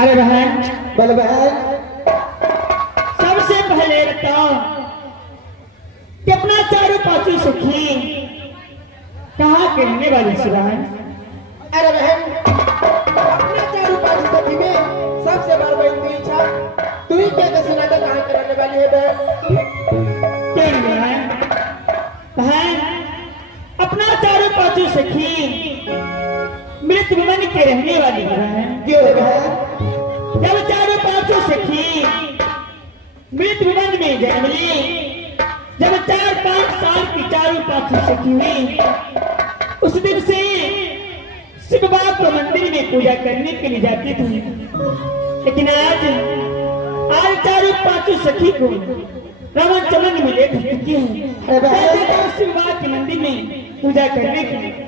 अरे बहन, बोल बहन। सबसे पहले बताओ कि अपना चारों पांचों सखी कहाँ के रहने वाली सिवा है? अरे बहन, अपने चारों पांच सखी में सबसे बड़ बहन की इच्छा तू ही क्या सुना था कहाँ करने वाली है बहन? क्यों नहीं बहन? बहन, अपना चारों पांचों सखी मृत भवन के रहने वाली है। क्यों बहन? जब चारों पांचों सखी मृत भवन में जन्म ली, जब 4-5 साल की चारों पांचों सखी हुई, उस दिन से शिव बाबा मंदिर में पूजा करने के लिए जाती थी। लेकिन आज चारों पांचों सखी को रावण चमन में ले चुकी है शिव बाबा के मंदिर में पूजा करने के लिए।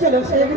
चलो Sheikh.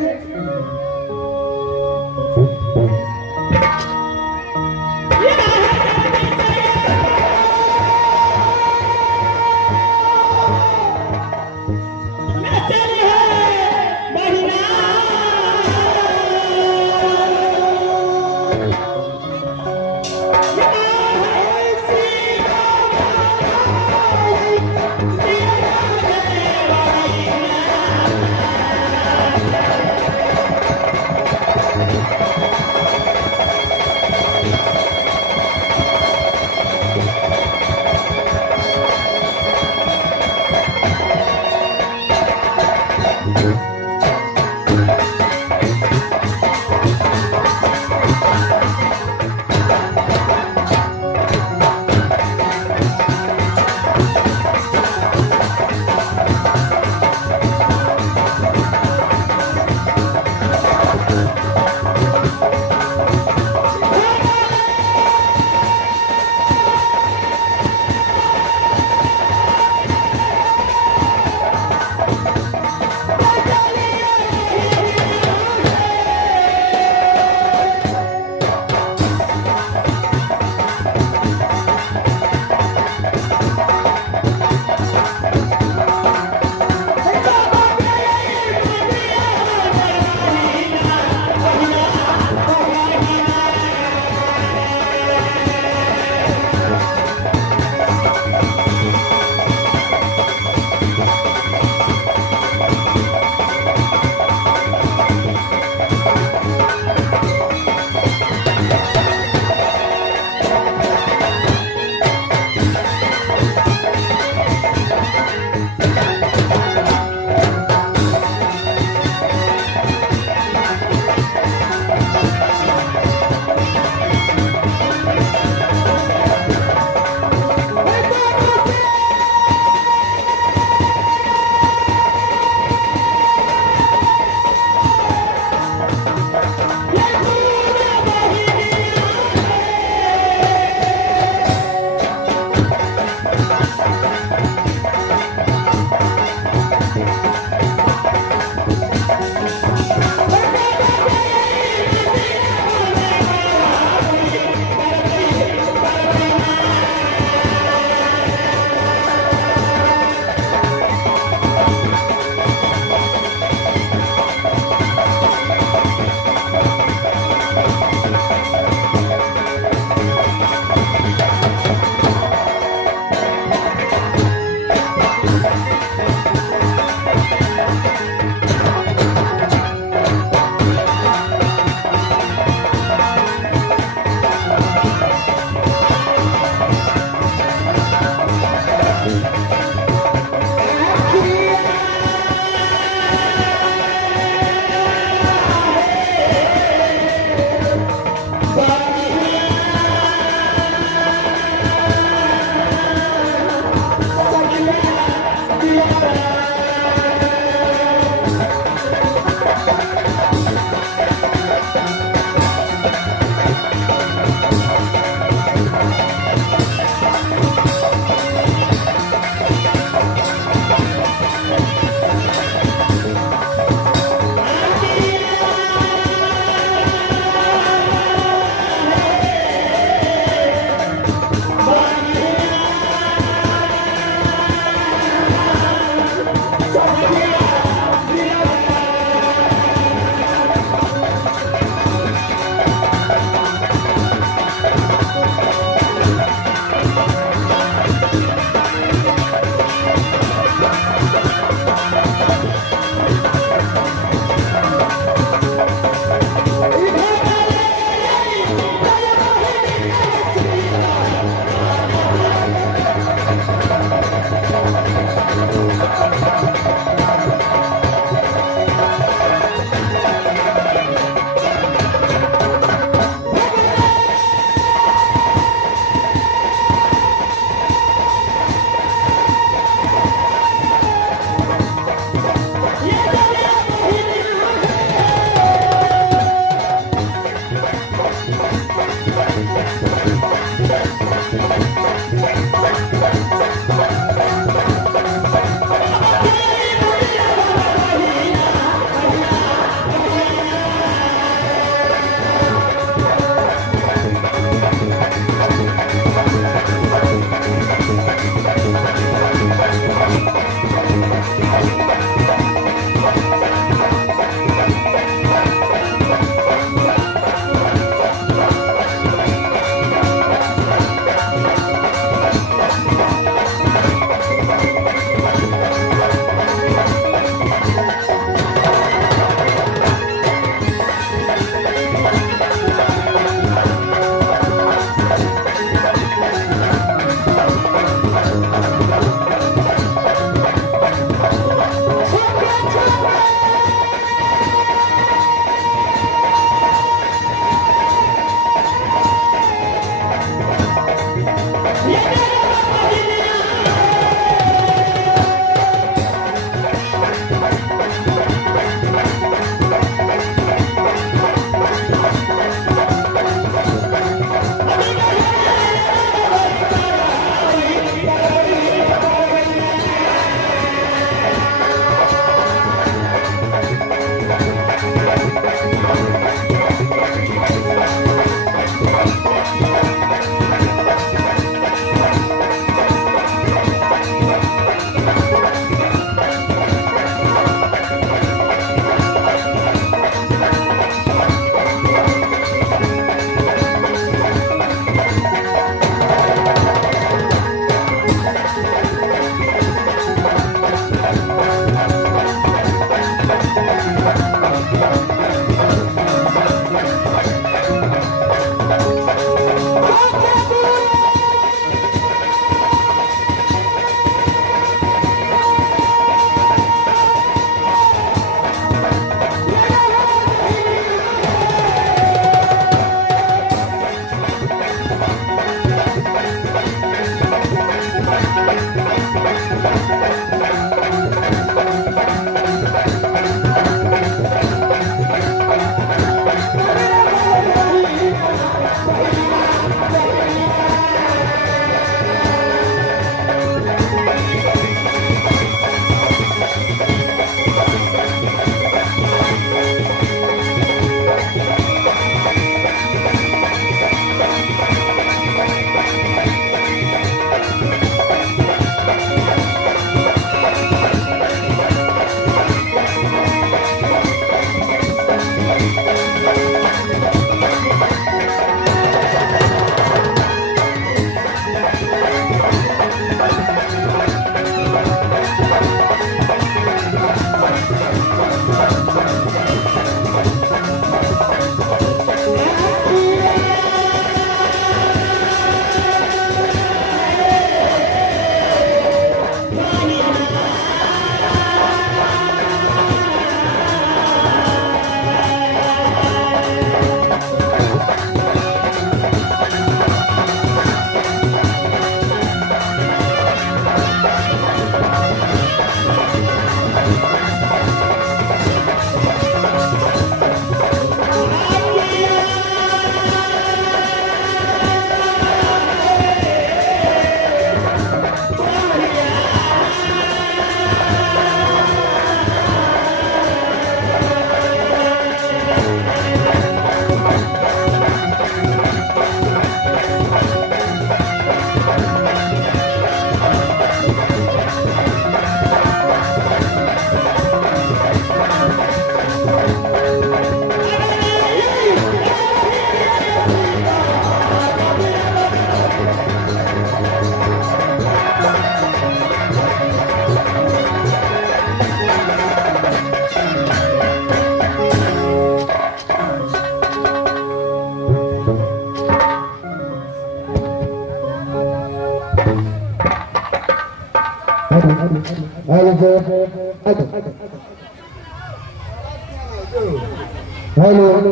Hello hello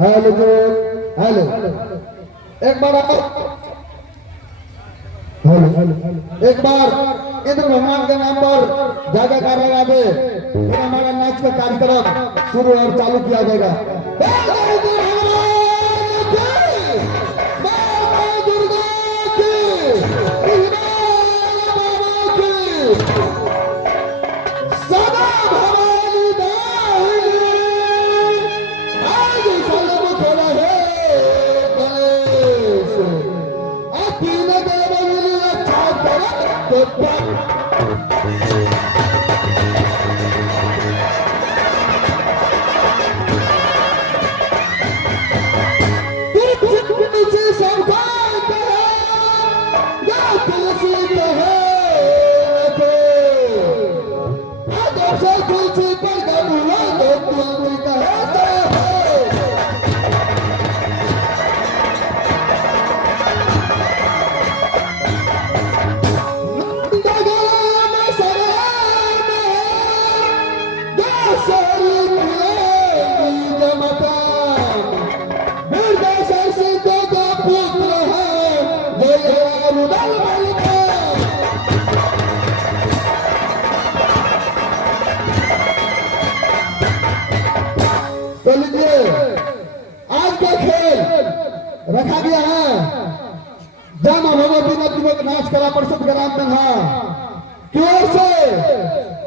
hello hello एक बार आओ हेलो एक बार इंद्र भगवान के नाम पर जयकार लगा दे, फिर हमारा नाच का कार्यक्रम शुरू और चालू किया जाएगा। तो लीजिए आज का खेल रखा गया है जामा भगवत विनोद युवक नाच कला परिषद ग्राम प्रधान की ओर से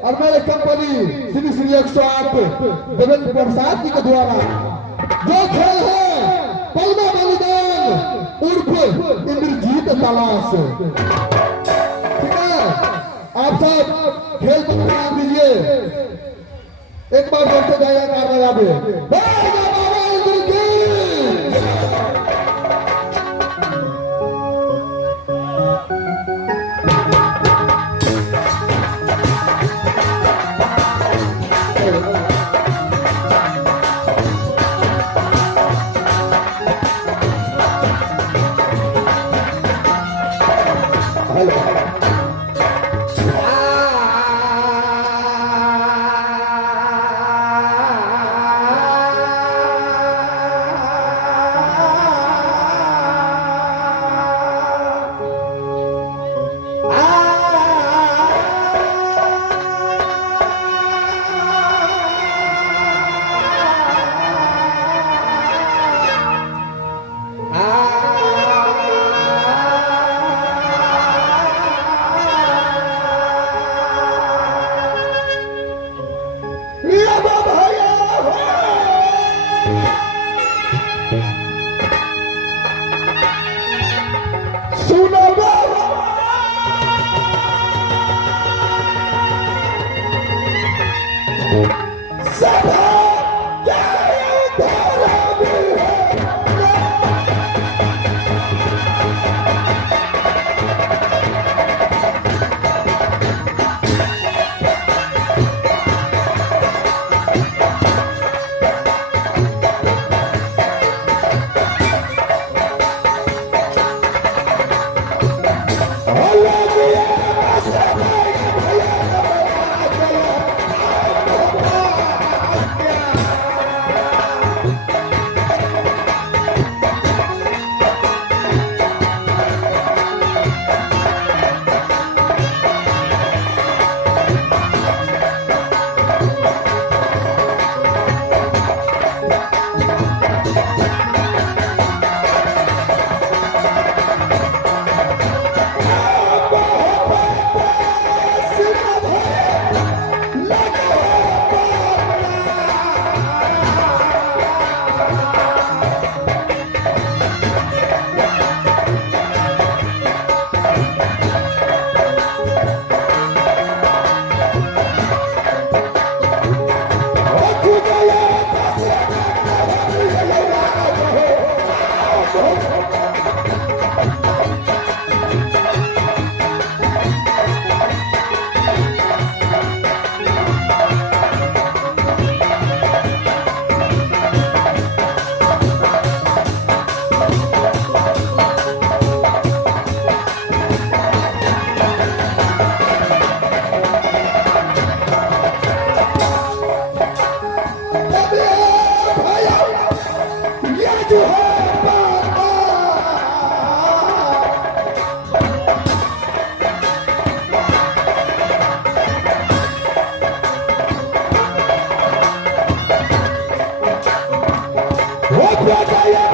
और मेरे कंपनी श्री श्री 108 देवेंद्र प्रसाद जी के द्वारा जो खेल है पलमा बलिदान उर्फ इंद्रजीत तलाश। ठीक है, आप सब खेल को ध्यान दीजिए। एक बार जोर से जयकार लगा दे। सभा क्या धर्म है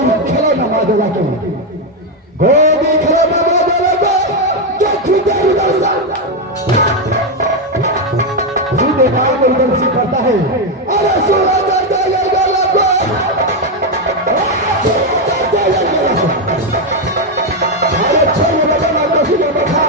गोदी खिलौना माधेगा के गोदी खिलौना माधेगा जो खुदे उधर सीधे मार को उधर से करता है। अरे सुना करता है गलत अरे छोड़ बदला तो सीधे बैठा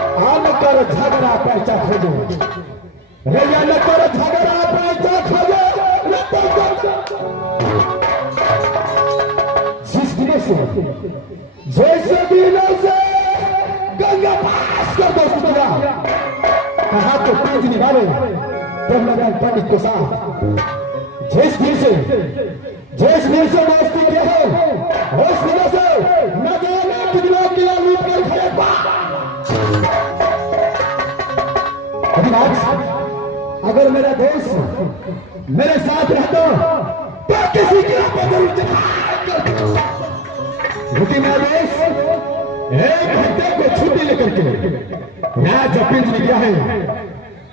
झगड़ा पैसा खोजो रैया न कर झगड़ा पैसा खोजो जिस दिनों से जैसे दिनों से गंगा पास कर दो सुतरा कहा तो तेज निभावे ब्रह्मज्ञान पंडित को साथ जिस दिन से दोस्ती के हो उस दिनों से न जाने कितनों की लूट कर खड़े लेकिन आज अगर मेरा देश मेरे साथ रहता तो किसी की लेकिन मेरा देश एक हफ्ते को छुट्टी लेकर के राज अपील गया है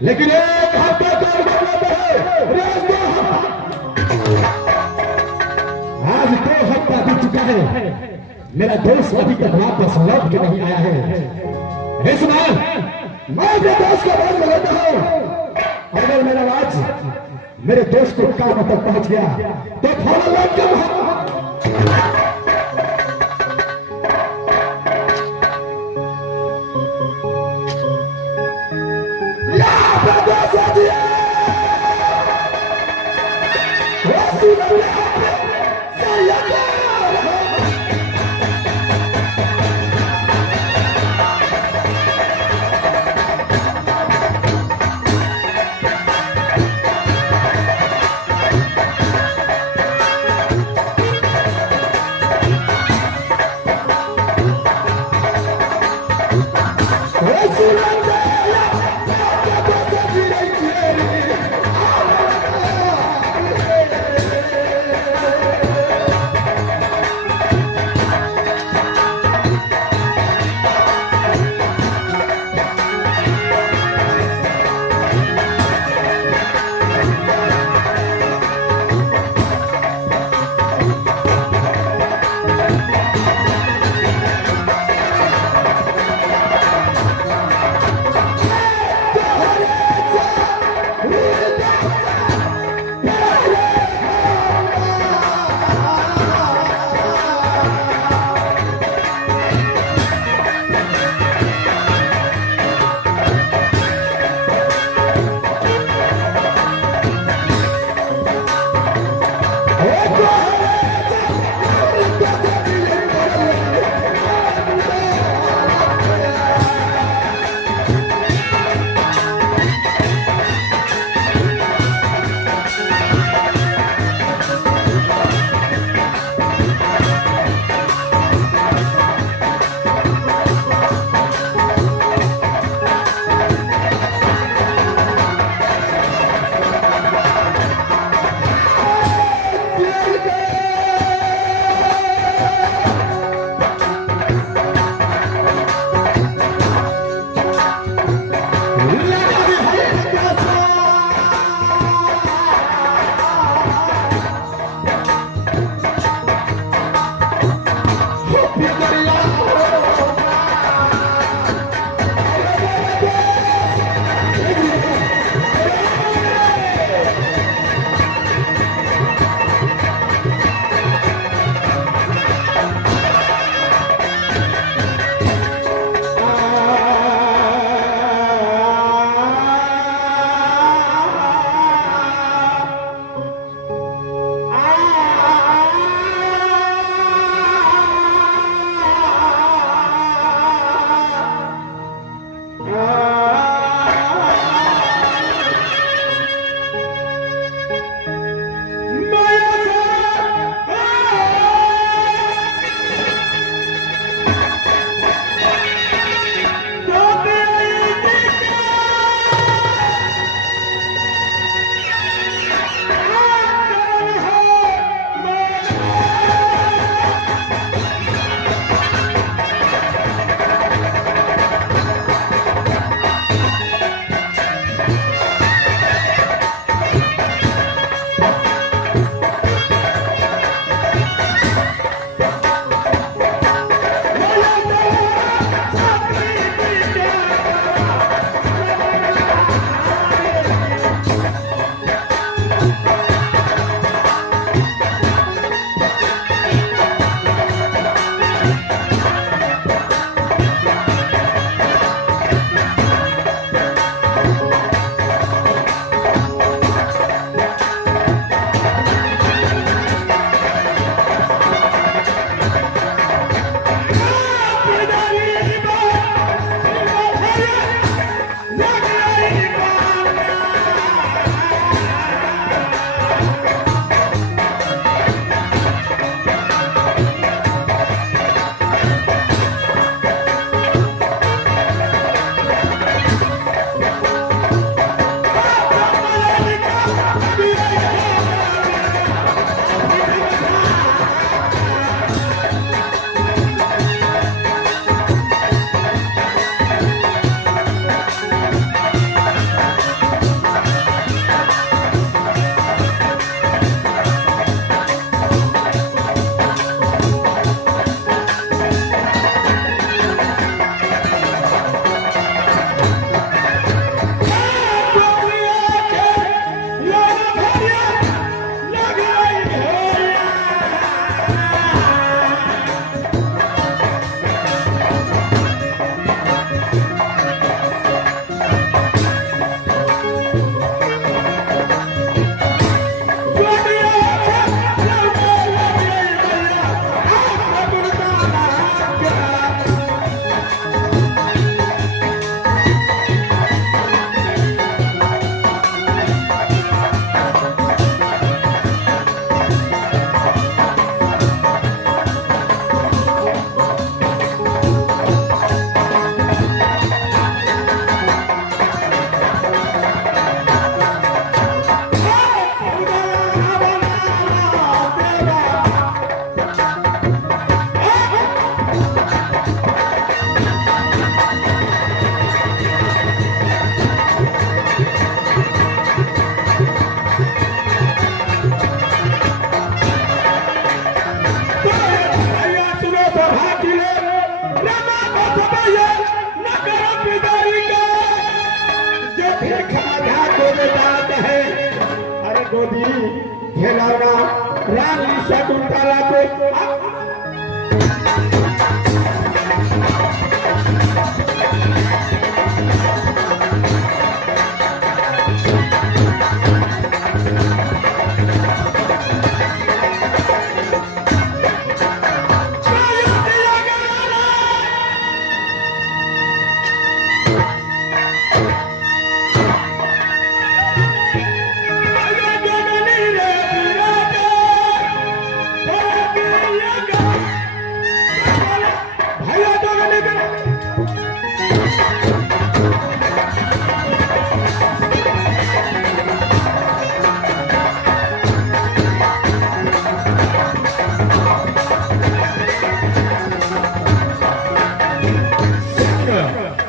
लेकिन एक हफ्ते का मतलब है है मेरा दोस्त अभी तक वापस लौट के नहीं आया है। इस बार मैं अपने दोस्त को बात लगाता हूँ। अगर मेरा आवाज मेरे दोस्त को कान तक पहुंच गया तो फौरन लौट कर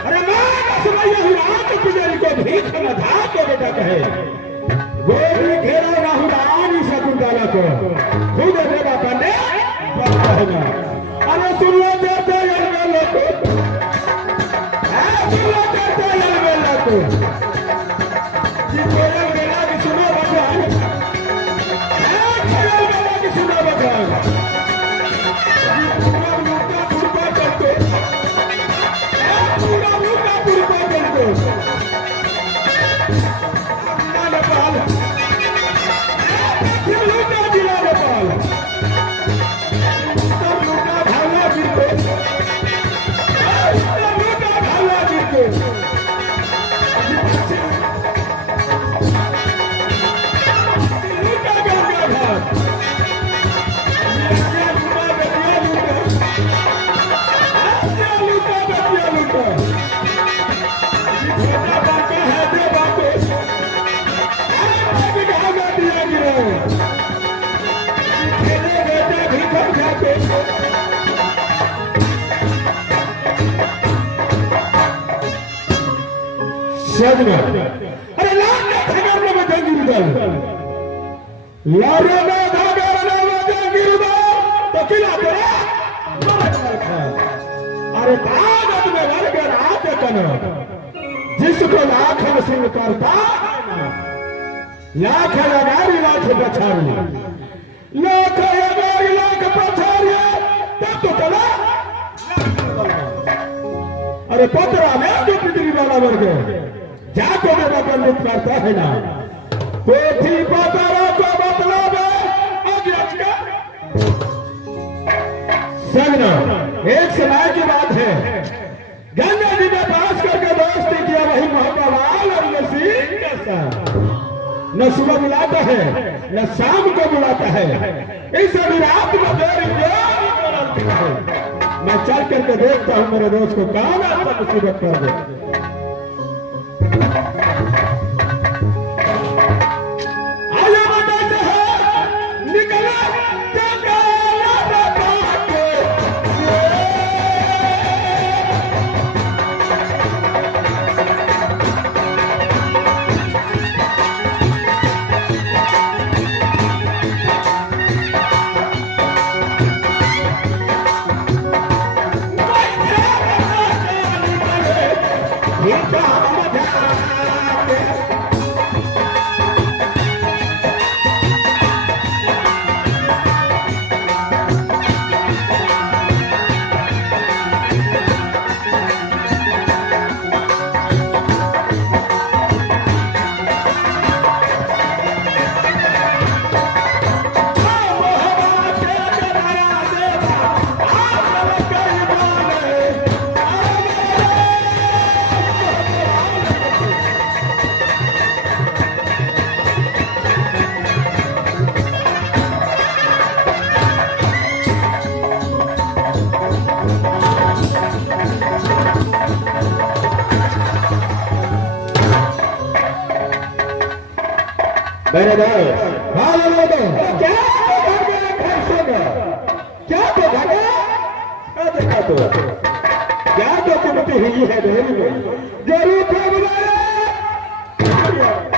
अरे को भीख मधा के बेटा कहे गोरी घेरा राहुलानी शकुंतला को खुद देवा पांडे कहना अरे सुन लो जैसे यलवेला को सुन लो जैसे यलवेला को जी कोयल बेला की सुनो भगवान कोयल बेला की सुनो भगवान पूरा लूटा पुरपा करके पूरा लूटा पुरपा करके नेपाल लूटा जिला नेपाल लूटा भावना गिरते लूटा भावना गिरते लूटा गंगा घाट लूटा बतिया लूटा छोटा बांका है दे बांके दिया गिरा खेले बेटा भी खा जाते सजना अरे लाल ने खबर में जंगीर दल लारे में धागर में जंगीर दल तो किला तेरा अरे ताकत में वर्गर आते कनो जिसको लाखन सिंह करता लाख लगारी लाख पछाड़ी लाख लगारी लाख पछाड़ी तब तो चला अरे पतरा में जो पितरी वाला वर्ग जाको देवा पंडित करता है ना पोथी पतरा को बतला में अग्रज का सगना एक समय की बात है गंगा जी ने पास करके दोस्ती किया वही मोहब्बत लाल और नसीब के साथ न सुबह बुलाता है न शाम को बुलाता है इस अभी रात में देर मैं चल करके देखता हूं मेरे दोस्त को कौन ऐसा मुसीबत कर दे आया बता से है निकला मेरे भाई भाई लोगों क्या तो घर में घर सुनो क्या तो घर देखा तो क्या तो चुनती हुई है दिल्ली में जरूर था बुलाया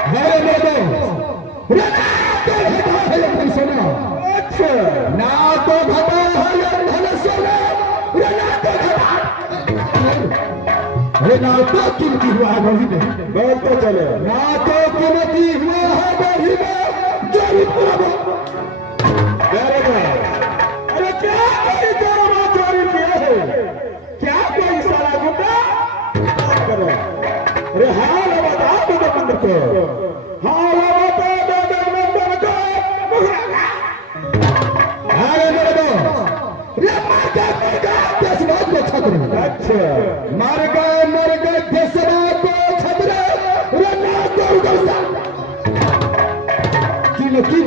मेरे लोगों सुनो अच्छा ना तो घटा है सुनो अरे ना तो कीमती हुआ है नहीं बोल तो चले ना तो कीमती हुआ है नहीं जरूर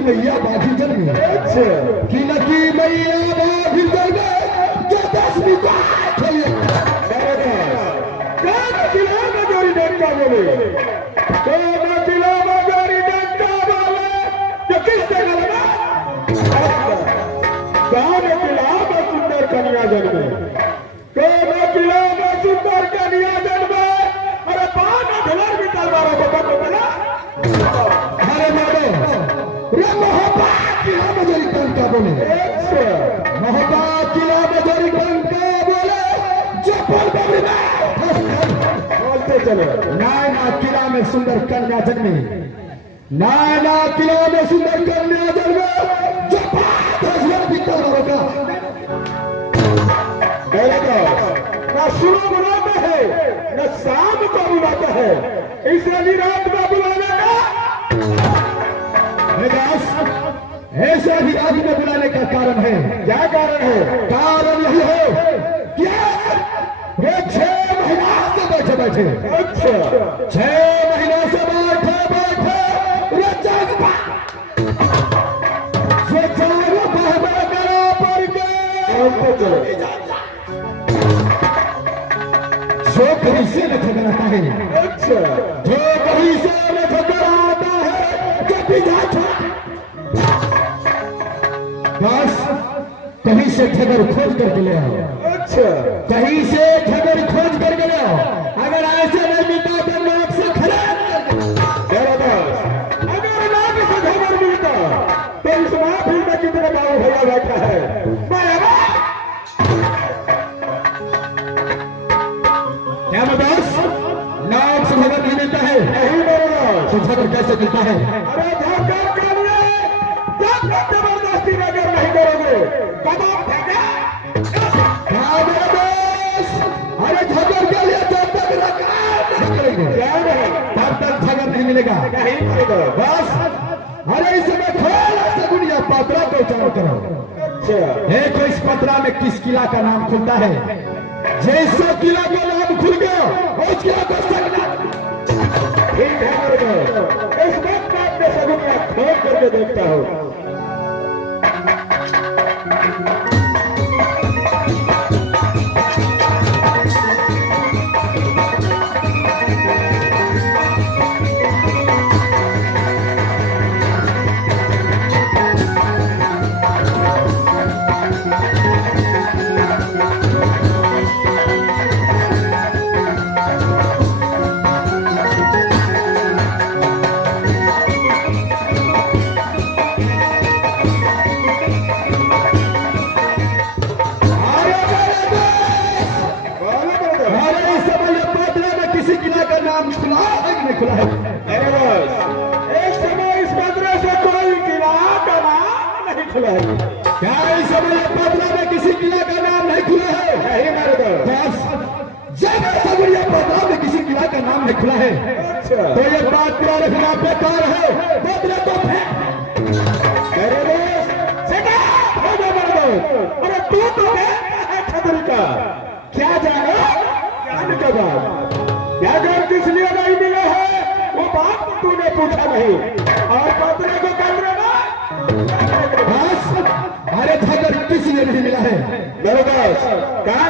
मैया बाघी जन्मी अच्छा कि न की मैया बाघी जन्मे जो 10वीं को खेलिए किला में जोड़ी डंका बोले तो मैं किला में जोड़ी डंका बोले जो किस जगह लगा कौन किला में सुंदर कन्या जन्मे कौन किला में सुंदर कन्या जन्मे अरे पान ढलर भी तलवारों को बंद बना अरे मारो रे मोहब्बत किला में जोड़ी डंका बोले मोहब्बत किला में जोड़ी डंका बोले जो बोल बबरी बोलते चलो नायना किला में सुंदर कन्या जन्मी नायना किला में सुंदर कन्या जन्मे जो 5,000 भी तलवारों का न सुबह बुलाता है न शाम को बुलाता है इसे भी रात में बुलाने का दास ऐसा भी रात में बुलाने का कारण है क्या कारण है कारण यही है क्या वे 6 महीना से बैठे बैठे अच्छा 6 महीना से बैठे बैठे वे जाग पा ये जाग बहबा करा पर के बोलते चलो जो कहीं से न ठगराता है अच्छा जो कहीं से न ठगराता है जो पिता था बस कहीं से ठगर खोज करके ले आओ अच्छा कहीं से ठगर खोज करके ले आओ अगर ऐसे नहीं मिलता तो मैं आपसे खराब अगर नाक से खबर मिलता तो इस महफिल में कितने बाबू भैया बैठा है मैं क्या बताओ नाक से खबर नहीं मिलता है नहीं बोलो तो खबर कैसे मिलता है अरे धोखा कर लिए जब तक जबरदस्ती अगर नहीं करोगे कबाब फेंका क्या मेरा दोस्त? अरे खबर के लिए जब तक रकार नहीं करेंगे क्या है तब तक खबर नहीं मिलेगा नहीं करेगा बस अरे इस समय थोड़ा सा दुनिया पत्रा को उच्चारण करो अच्छा देखो इस पत्रा में किस किला का नाम खुलता है जैसे किला का नाम खुल गया उस किला को सकना ठीक है मर्द इस वक्त मैं अपने सगुनिया खोल करके देखता हूँ खुला है एक समय इस पत्र से कोई किला का नाम नहीं खुला है क्या इस समय पत्रा में किसी किला का नाम नहीं खुला है नहीं मर्द बस जब सगुड़िया पत्रा में किसी किला का नाम नहीं खुला है अच्छा तो ये बात पूरा रखना बेकार है पत्रा तो अरे तू तो खतरी का क्या जानो ज्ञान के बाद क्या ज्ञान किस लिए नहीं मिला है वो बात तूने पूछा नहीं और पत्र को कमरे में बस अरे धगर किसी ने नहीं मिला है मेरे दोस्त क्या